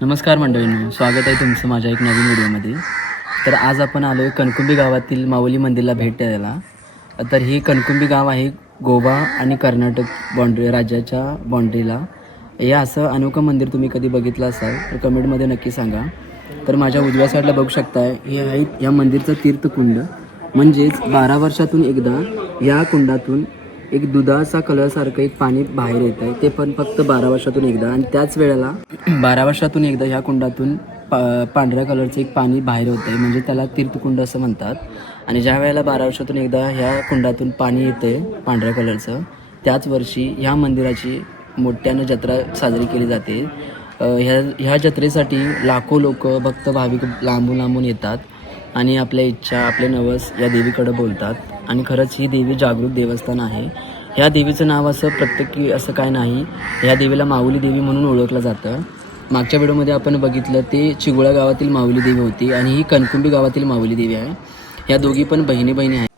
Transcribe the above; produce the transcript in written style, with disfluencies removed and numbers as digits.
नमस्कार मंडळींनो, स्वागत आहे तुमचं माझ्या एक नवीन व्हिडिओमध्ये. तर आज आपण आलो आहे कणकुंबी गावातील माऊली मंदिरला भेट द्यायला. तर ही कणकुंबी गाव आहे गोवा आणि कर्नाटक राज्याच्या बाँड्रीला. हे असं अनोखं मंदिर तुम्ही कधी बघितलं असाल तर कमेंटमध्ये नक्की सांगा. तर माझ्या उजव्या साईडला बघू शकताय हे आहे या मंदिरचं तीर्थकुंड. म्हणजेच 12 वर्षातून एकदा या कुंडातून एक दुधाचा कलरसारखं एक पाणी बाहेर येत आहे, ते पण फक्त 12 वर्षातून एकदा. आणि त्याच वेळेला 12 वर्षातून एकदा ह्या कुंडातून पांढऱ्या कलरचं एक पाणी बाहेर होतं आहे, म्हणजे त्याला तीर्थकुंड असं म्हणतात. आणि ज्या वेळेला 12 वर्षातून एकदा ह्या कुंडातून पाणी येतं आहे पांढऱ्या कलरचं, त्याच वर्षी ह्या मंदिराची मोठ्यानं जत्रा साजरी केली जाते. ह्या जत्रेसाठी लाखो लोक भक्त भाविक लांबून लांबून येतात आणि आपल्या इच्छा आपले नवस या देवीकडे बोलतात. आणि खरंच ही देवी जागृत देवस्थान आहे. ह्या देवीचं नाव असं प्रत्येकी असं काय नाही, ह्या देवीला माऊली देवी म्हणून ओळखलं जातं. मागच्या व्हिडिओमध्ये आपण बघितलं ते चिगुळा गावातील माऊली देवी होती आणि ही कणकुंबी गावातील माऊली देवी आहे. ह्या दोघी पण बहिणी बहिणी आहेत.